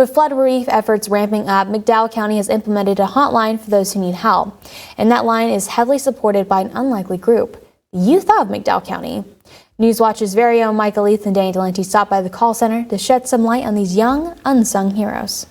With flood relief efforts ramping up, McDowell County has implemented a hotline for those who need help. And that line is heavily supported by an unlikely group, the youth of McDowell County. Newswatch's very own Michael Leith and Danny Delente stopped by the call center to shed some light on these young, unsung heroes.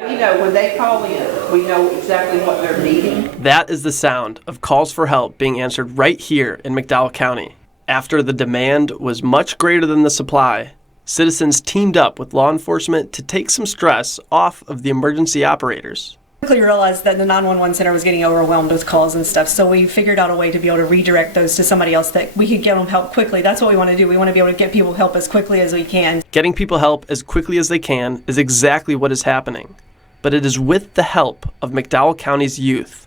You know, when they call in, we know exactly what they're needing. That is the sound of calls for help being answered right here in McDowell County. After the demand was much greater than the supply, citizens teamed up with law enforcement to take some stress off of the emergency operators. Quickly realized that the 911 center was getting overwhelmed with calls and stuff, so we figured out a way to be able to redirect those to somebody else that we could get them help quickly. That's what we want to do. We want to be able to get people help as quickly as we can. Getting people help as quickly as they can is exactly what is happening, but it is with the help of McDowell County's youth.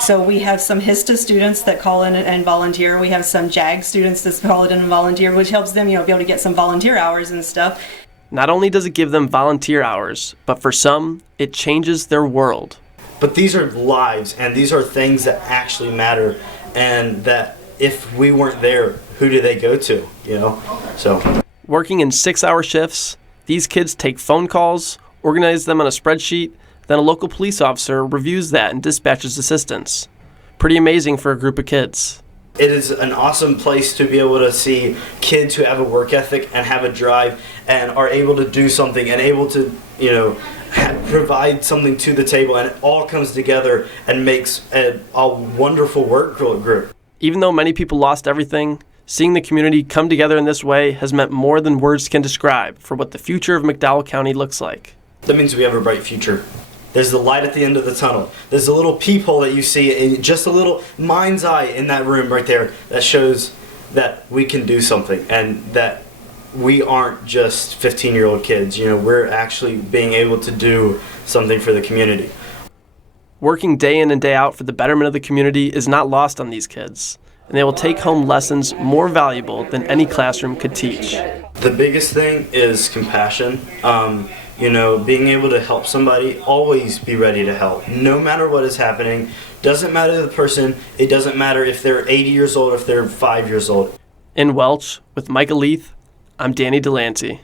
So we have some HISTA students that call in and volunteer. We have some JAG students that call in and volunteer, which helps them, be able to get some volunteer hours and stuff. Not only does it give them volunteer hours, but for some, it changes their world. But these are lives, and these are things that actually matter, and that if we weren't there, who do they go to, So, working in 6-hour shifts, these kids take phone calls, organize them on a spreadsheet, then a local police officer reviews that and dispatches assistance. Pretty amazing for a group of kids. It is an awesome place to be able to see kids who have a work ethic and have a drive and are able to do something and able to, provide something to the table, and it all comes together and makes a wonderful work group. Even though many people lost everything, seeing the community come together in this way has meant more than words can describe for what the future of McDowell County looks like. That means we have a bright future. There's the light at the end of the tunnel. There's a little peephole that you see, in just a little mind's eye in that room right there that shows that we can do something and that we aren't just 15-year-old kids. We're actually being able to do something for the community. Working day in and day out for the betterment of the community is not lost on these kids, and they will take home lessons more valuable than any classroom could teach. The biggest thing is compassion. Being able to help somebody, always be ready to help, no matter what is happening. Doesn't matter the person, it doesn't matter if they're 80 years old or if they're 5 years old. In Welch, with Michael Leith, I'm Danny Delante.